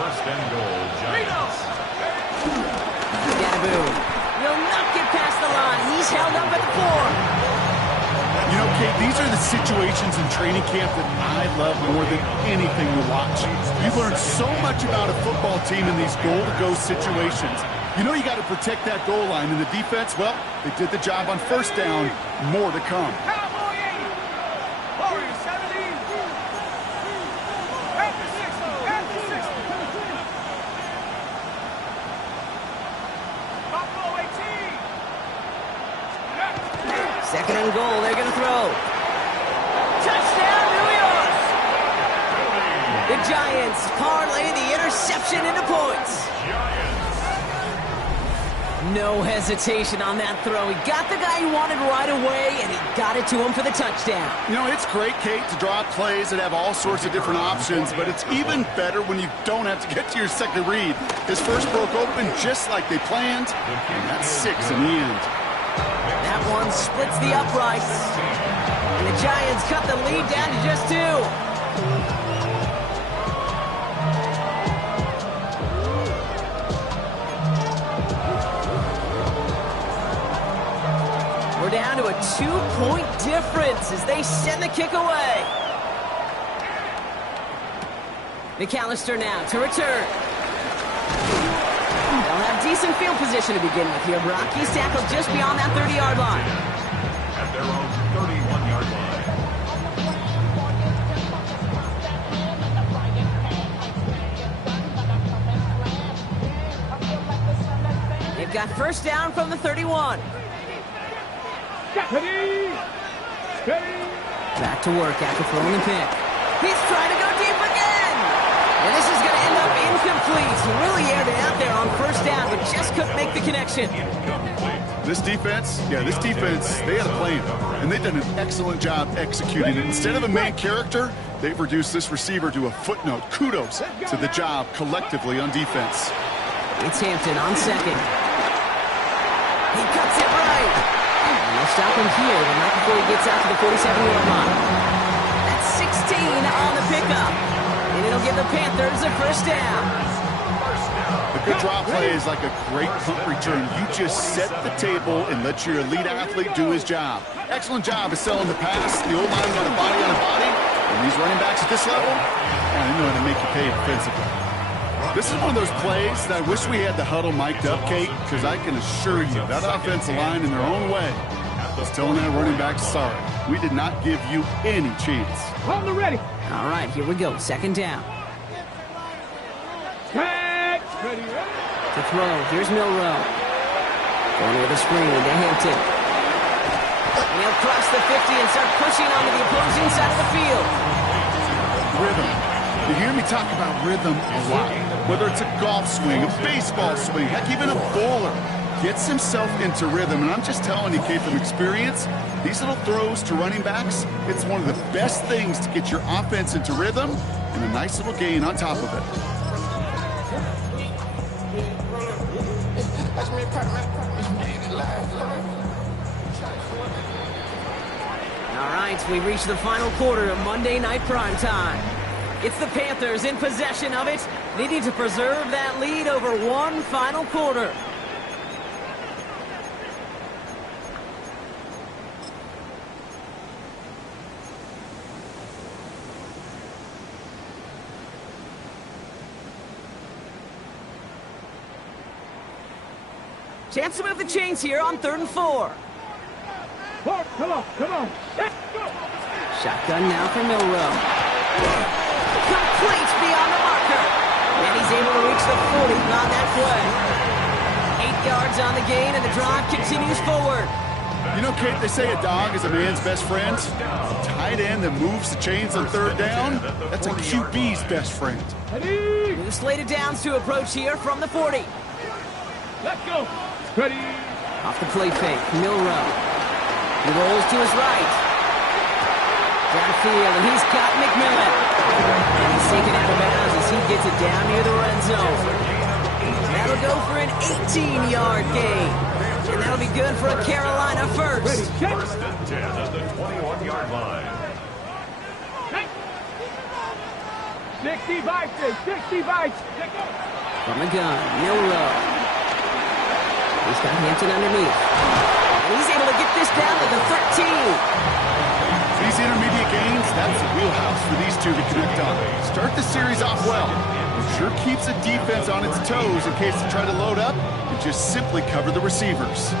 First and goal, Giants. Scannaboo will not get past the line. He's held up at the 4. You know, Kate, these are the situations in training camp that I love more than anything to watch. You learn so much about a football team in these goal-to-go situations. You know you got to protect that goal line, and the defense, well, they did the job on first down. More to come. Second and goal, they're going to throw. Touchdown, New York! The Giants parlay the interception into points. No hesitation on that throw. He got the guy he wanted right away, and he got it to him for the touchdown. You know, it's great, Kate, to draw up plays that have all sorts of different options, but it's even better when you don't have to get to your second read. His first broke open just like they planned, and that's 6 in the end. That one splits the uprights. And the Giants cut the lead down to just 2. We're down to a 2-point difference as they send the kick away. McAllister now to return. They'll have decent field position to begin with here, Brock. He's tackled just beyond that 30-yard line. At their own 31-yard line. They've got first down from the 31. Back to work after throwing the pick. He's trying to go deep again. And this is going to end up incomplete. He really aired it out there on first down, but just couldn't make the connection. This defense, they had a plan, and they've done an excellent job executing it. Instead of a main character, they've reduced this receiver to a footnote. Kudos to the job collectively on defense. It's Hampton on second. He cuts it right. And they'll stop him here, but not before he gets out to the 47-yard line. That's 16 on the pickup. And it'll give the Panthers a first down. A good draw play is like a great punt return. You just set the table and let your elite athlete do his job. Excellent job of selling the pass. The old line got a body on a body. And these running backs at this level, they know how to make you pay defensively. This is one of those plays that I wish we had the huddle mic'd up, Kate, because I can assure you that offensive line in their own way is telling that running back, sorry, we did not give you any chance. Hold the ready. All right, here we go. Second down. Ready. To throw, here's Milrow. Going with a screen to Hampton. And he'll cross the 50 and start pushing onto the opposing side of the field. Rhythm. You hear me talk about rhythm a lot. Whether it's a golf swing, a baseball swing, heck, even a bowler gets himself into rhythm. And I'm just telling you, Kate, from experience, these little throws to running backs, it's one of the best things to get your offense into rhythm and a nice little gain on top of it. All right, we've reached the final quarter of Monday Night Primetime. It's the Panthers in possession of it. They need to preserve that lead over one final quarter. Chance to move the chains here on 3rd and 4. Come on. Let's go. Shotgun now for Milrow. Complete beyond the marker. And he's able to reach the 40 on that play. 8 yards on the gain, and the drive continues forward. You know, Kate, they say a dog is a man's best friend. A tight end that moves the chains on 3rd down, that's a QB's best friend. New slated downs to approach here from the 40. Let's go. Ready. Off the play fake, Milrow. He rolls to his right. Downfield, and he's got McMillan. And he's taken out of bounds as he gets it down near the red zone. That'll go for an 18-yard gain. And that'll be good for a Carolina first. Ready, check. First and 10 at the 21-yard line. 65. Let's go. From the gun, Milrow. He's got Hampton underneath. And he's able to get this down to the 13. These intermediate gains, that's the wheelhouse for these two to connect on. Start the series off well. It sure keeps the defense on its toes in case they try to load up and just simply cover the receivers.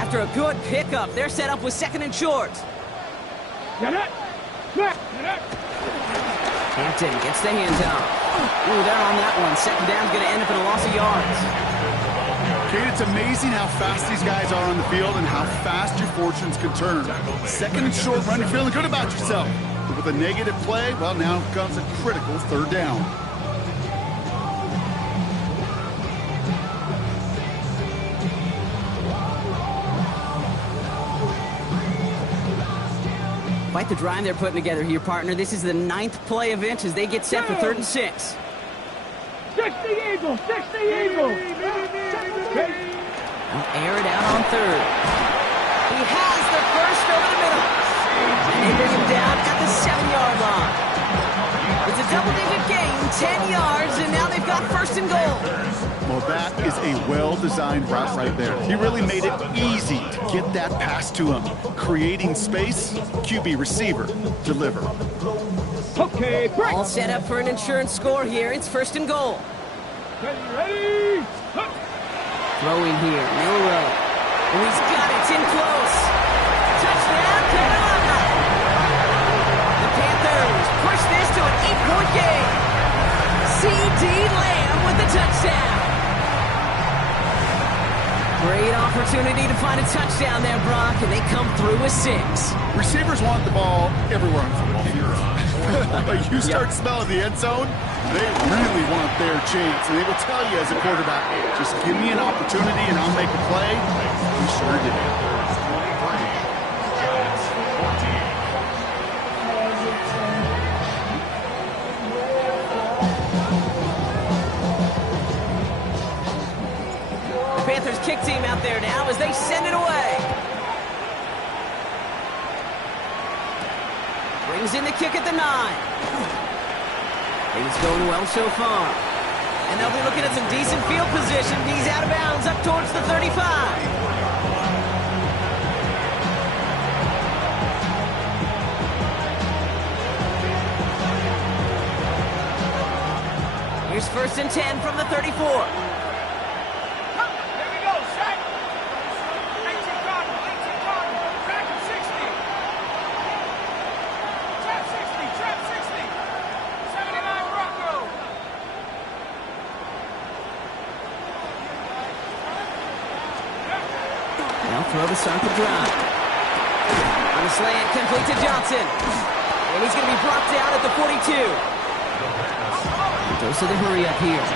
After a good pickup, they're set up with 2nd and short. Get it. Hampton gets the handoff. Ooh, they're on that one. 2nd down's going to end up in a loss of yards. Kate, it's amazing how fast these guys are on the field and how fast your fortunes can turn. 2nd and short run, you're feeling good about yourself. But with a negative play, well, now comes a critical 3rd down. Quite the drive they're putting together here, partner. This is the 9th play event as they get set for 3rd and 6. 60 Eagles. He'll air it out on 3rd. He has the first over the middle. And they bring him down at the 7-yard line. It's a double-digit gain, 10 yards, and now they've got 1st and goal. Well, that is a well-designed route right there. He really made it easy to get that pass to him. Creating space, QB receiver, deliver. Okay, break. All set up for an insurance score here. It's 1st and goal. Ready. Throwing here, Milrow. And he's got it. It's in close. Touchdown, Carolina. The Panthers push this to an 8-point game. C.D. Lamb with the touchdown. Great opportunity to find a touchdown there, Brock, and they come through with 6. Receivers want the ball everywhere on the football field. But you start smelling the end zone, they really want their chance. And they will tell you as a quarterback, just give me an opportunity and I'll make a play. We sure did. Panthers 23, Giants 14. Panthers kick team out there now as they send it away. Brings in the kick at the 9. Things going well so far. And they'll be looking at some decent field position. He's out of bounds up towards the 35. Here's 1st and 10 from the 34. Throw to start the drive. On the slant, complete to Johnson. And he's going to be brought down at the 42. Goes to the hurry up here. A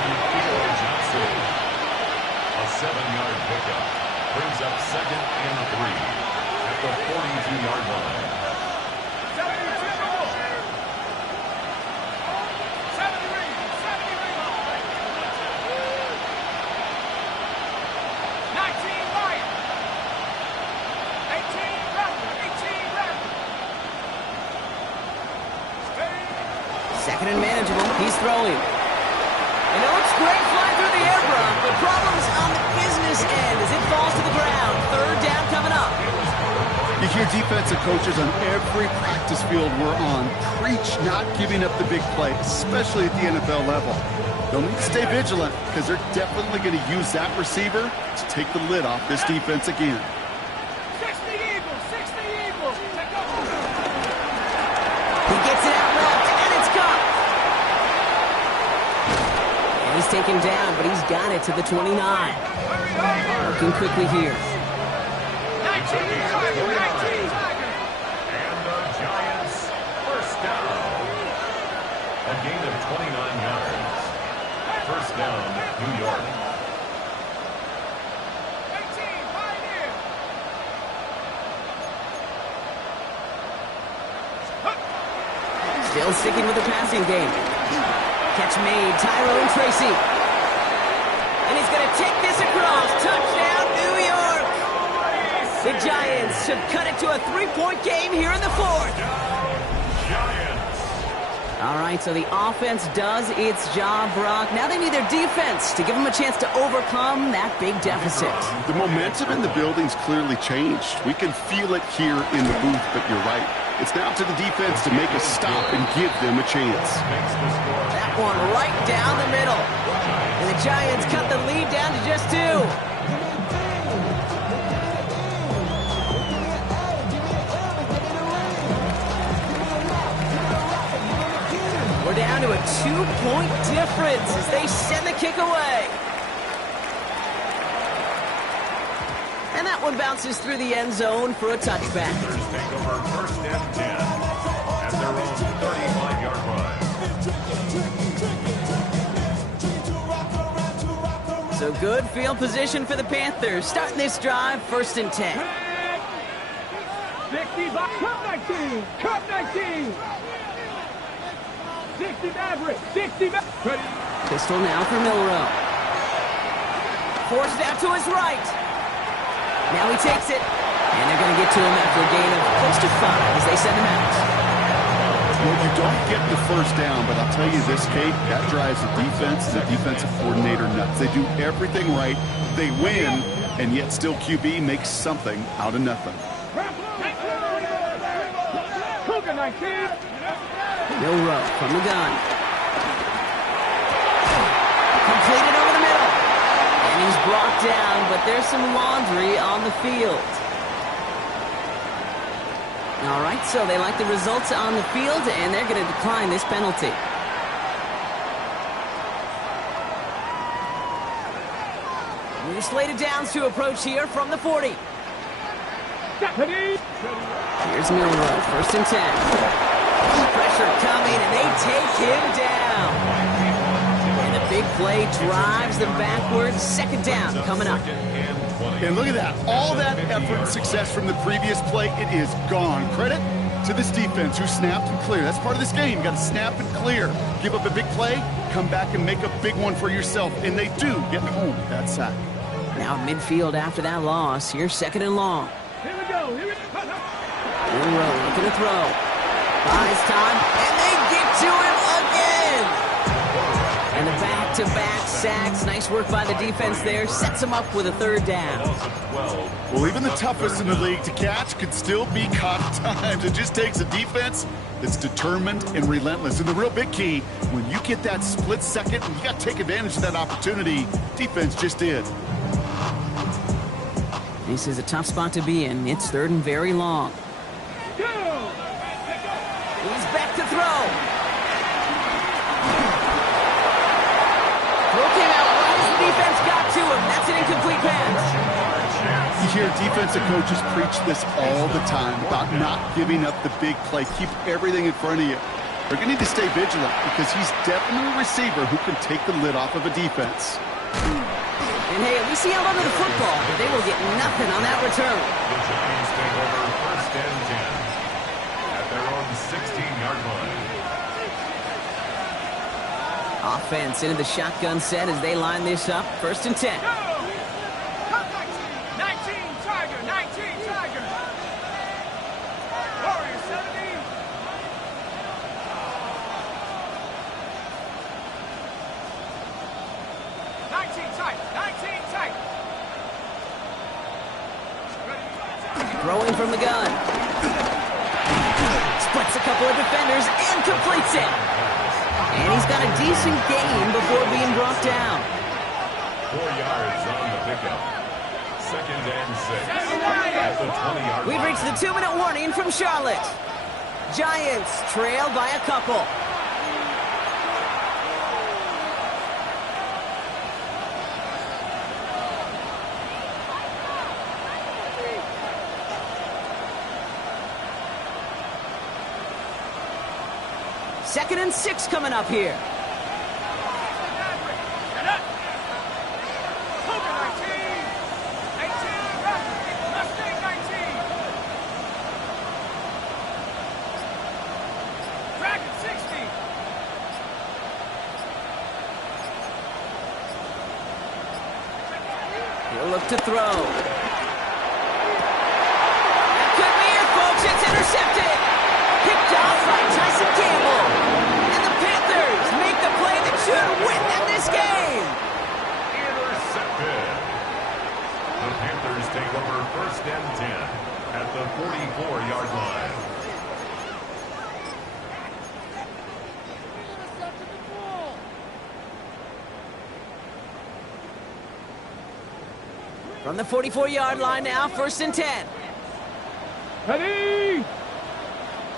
7-yard pickup. Brings up 2nd and 3 at the 42-yard line. 2nd and manageable. He's throwing. And it looks great flying through the air, Brock. The problem's on the business end as it falls to the ground. 3rd down coming up. You hear defensive coaches on every practice field we're on preach not giving up the big play, especially at the NFL level. They'll need to stay vigilant because they're definitely going to use that receiver to take the lid off this defense again. 60 Eagles, 60 Eagles. He gets it out left, and it's caught. And he's taken down, but he's got it to the 29. Working quickly here. 19 Tiger, 19 Tiger. And the Giants, 1st down. A gain of 29 yards. 1st down, New York. 18 Pioneer. Still sticking with the passing game. Catch made, Tyrone Tracy. And he's going to take this across. Touchdown, New York. The Giants have cut it to a 3-point game here in the 4th. Giants. All right, so the offense does its job, Brock. Now they need their defense to give them a chance to overcome that big deficit. The momentum in the building's clearly changed. We can feel it here in the booth, but you're right. It's now to the defense to make a stop and give them a chance. That one right down the middle. And the Giants cut the lead down to just 2. We're down to a 2-point difference as they send the kick away. And that one bounces through the end zone for a touchback. Panthers take over 1st and 10 at their own 35-yard line. So good field position for the Panthers. Starting this drive, 1st and 10. 65, Cup 19, Cup 19. 60 Maverick, 60 Maverick. Pistol now for Milrow. Forced out to his right. Now he takes it. And they're going to get to him after a gain of close to 5 as they send him out. Well, you don't get the 1st down, but I'll tell you this, Kate, that drives the defense, the defensive coordinator nuts. They do everything right. They win, and yet still QB makes something out of nothing. Cougar 19. Milrow from the gun. Completed over the middle. And he's brought down, but there's some laundry on the field. All right, so they like the results on the field, and they're going to decline this penalty. New slated downs to approach here from the 40. Here's Milrow, 1st and 10. Pressure coming, and they take him down. And the big play drives them backwards. 2nd down coming up. And look at that. All that effort and success from the previous play, it is gone. Credit to this defense who snapped and cleared. That's part of this game. You got to snap and clear. Give up a big play, come back and make a big one for yourself. And they do get home with that sack. Now midfield after that loss. Here's 2nd and long. Here we go. Milrow looking to throw. Buys time, and they get to him again. And the back-to-back sacks. Nice work by the defense there. Sets him up with a 3rd down. Well, even the toughest in the league to catch could still be caught at times. It just takes a defense that's determined and relentless. And the real big key, when you get that split second, you got to take advantage of that opportunity. Defense just did. This is a tough spot to be in. It's 3rd and very long. He's back to throw. Throw came out right as the defense got to him. That's an incomplete pass. You hear defensive coaches preach this all the time about not giving up the big play. Keep everything in front of you. They're going to need to stay vigilant because he's definitely a receiver who can take the lid off of a defense. And hey, at least he held onto the football, but they will get nothing on that return. The Giants take over 1st and 10 at their own 16-yard line. Offense into the shotgun set as they line this up. 1st and 10. 19 Tiger, 19 Tiger. Warriors 17. 19 tight. Throwing from the gun. Splits a couple of defenders and completes it. And he's got a decent gain before being brought down. 4 yards on the pickup. 2nd and 6 at the 20-yard line. We've reached the 2-minute warning from Charlotte. Giants trail by a couple. Second and 6 coming up here. He'll look to throw. That could be it, folks. It's intercepted. Picked off by Tyson Campbell. And the Panthers make the play that should win them this game. Intercepted. The Panthers take over 1st and 10 at the 44-yard line. From the 44-yard line now, 1st and 10. Ready?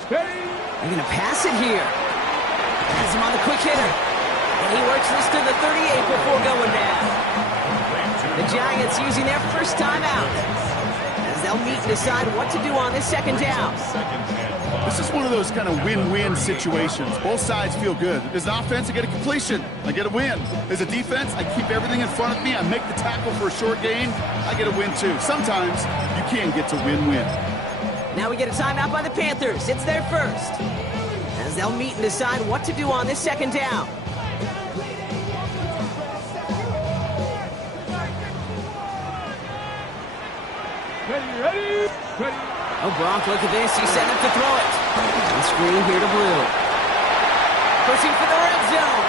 Steady. They're going to pass it here. Has him on the quick hitter. And he works this to the 38 before going down. The Giants using their first time out as they'll meet and decide what to do on this 2nd down. This is one of those kind of win-win situations. Both sides feel good. As an offense, I get a completion. I get a win. As a defense, I keep everything in front of me. I make the tackle for a short gain. I get a win, too. Sometimes you can get to win-win. Now we get a timeout by the Panthers. It's their first. As they'll meet and decide what to do on this 2nd down. Ready? Oh, Gronk, look at this. He's set up to throw it. And screen here to Blue. Pushing for the red zone.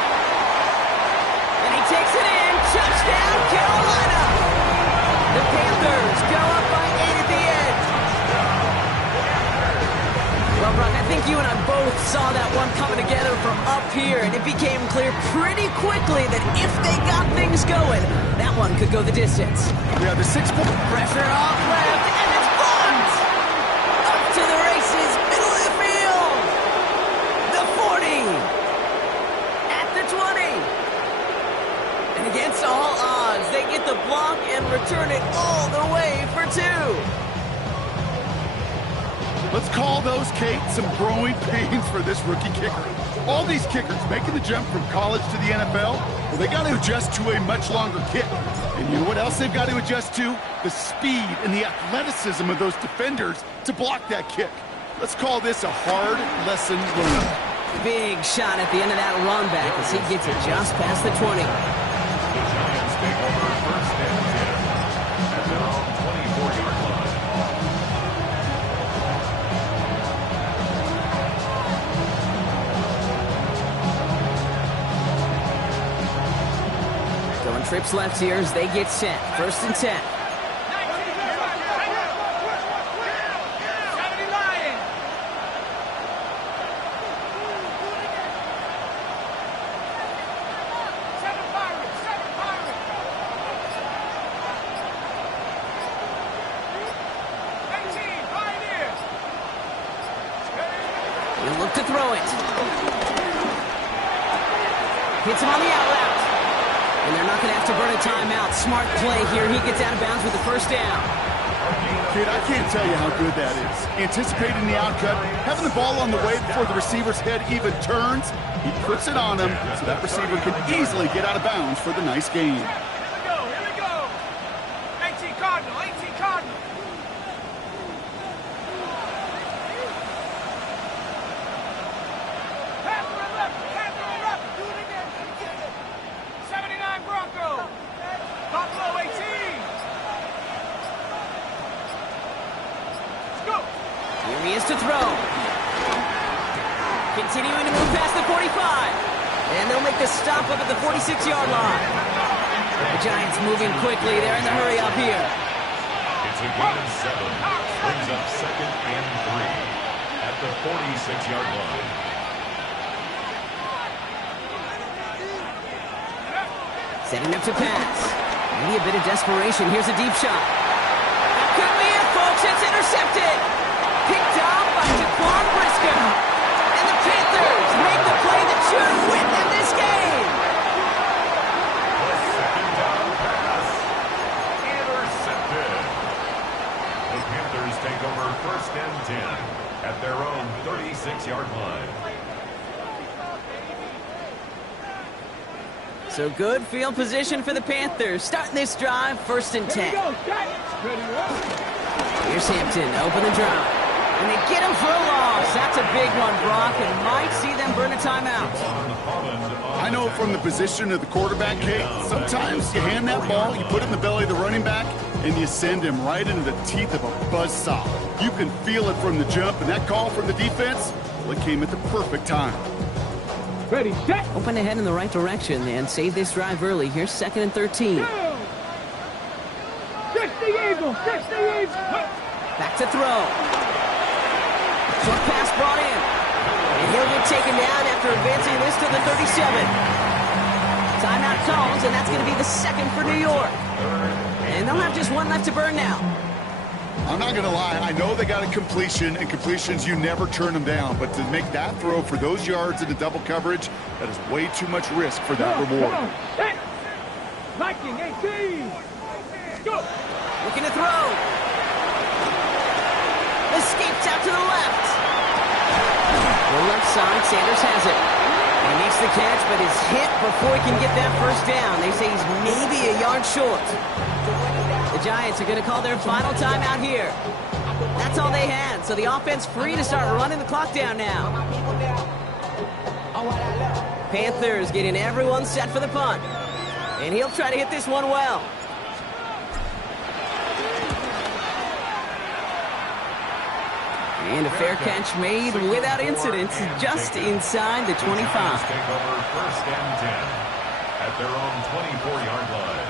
And he takes it in. Touchdown, Carolina. The Panthers go up by 8 at the end. Well, Brock, I think you and I both saw that one coming together from up here, and it became clear pretty quickly that if they got things going, that one could go the distance. Yeah, the 6-point Pressure off left, and it's blocked! Up to the races, middle of the field! The 40! At the 20! And against all odds, they get the the block and return it all the way for 2. Let's call those, Kate, some growing pains for this rookie kicker. All these kickers making the jump from college to the NFL, well, they got to adjust to a much longer kick. And you know what else they've got to adjust to? The speed and the athleticism of those defenders to block that kick. Let's call this a hard lesson learned. Big shot at the end of that run back as he gets it just past the 20. The Giants take over first and 10 at their own 24-yard line. Going trips left here as they get set. First and 10. He'll look to throw it. Hits him on the out route. And they're not going to have to burn a timeout. Smart play here. He gets out of bounds with the first down. Kid, I can't tell you how good that is. Anticipating the outcut, having the ball on the way before the receiver's head even turns, he puts it on him so that receiver can easily get out of bounds for the nice gain. Here we go. 18 Cardinal, 18 Cardinal. Do it again. 79 Bronco. Buffalo 18. Let's go. Here he is to throw. Continuing to move past the 45. And they'll make the stop up at the 46-yard line. The Giants moving quickly. They're in the hurry up here. It's a gain of 7. Brings up second and 3 at the 46-yard line. Setting up to pass. Maybe a bit of desperation. Here's a deep shot. That could be it, folks. It's intercepted. Picked off by Jaquan Brisker. And the Panthers make the play that should win them this game. The second down pass. Intercepted. The Panthers take over first and 10 at their own 36-yard line. So good field position for the Panthers. Starting this drive, first and 10. Here's Hampton, open the drive. And they get him for a loss. That's a big one, Brock, and might see them burn a timeout. I know from the position of the quarterback, Kate, sometimes you hand that ball, you put it in the belly of the running back, and you send him right into the teeth of a buzzsaw. You can feel it from the jump, and that call from the defense, well, it came at the perfect time. Ready, set. Open ahead in the right direction and save this drive early. Here's second and 13. Catch the Eagle, catch the Eagle. Back to throw. Short pass brought in. And he'll get taken down after advancing this to the 37. Timeout calls, and that's going to be the second for New York. And they'll have just one left to burn now. I'm not going to lie. I know they got a completion, and completions, you never turn them down. But to make that throw for those yards into double coverage, that is way too much risk for that reward. Viking 18. Let's go. Looking to throw. Escapes out to the left. The left side, Sanders has it. He makes the catch, but is hit before he can get that first down. They say he's maybe a yard short. The Giants are going to call their final timeout here. That's all they had, so the offense free to start running the clock down now. Panthers getting everyone set for the punt. And he'll try to hit this one well. And a fair catch made without incident, just inside the 25. Take over first and 10 at their own 24-yard line.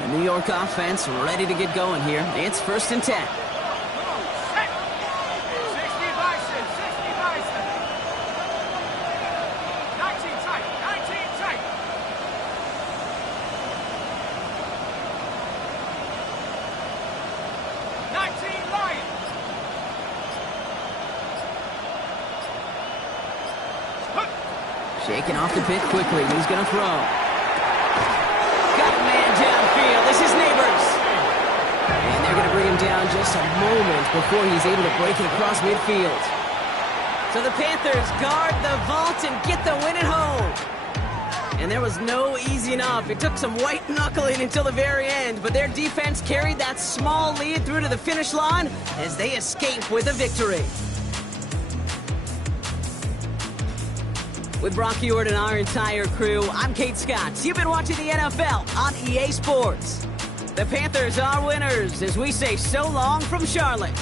The New York offense ready to get going here. It's first and 10. 60 Bison, 60 Bison. 19 tight, 19 tight. 19 Lion. Shaking off the pit quickly. He's going to throw. Got a man downfield. This is Neighbors. And they're going to bring him down just a moment before he's able to break it across midfield. So the Panthers guard the vault and get the win at home. And there was no easy enough. It took some white knuckling until the very end, but their defense carried that small lead through to the finish line as they escape with a victory. With Brock Ewart and our entire crew, I'm Kate Scott. You've been watching the NFL on EA Sports. The Panthers are winners as we say so long from Charlotte.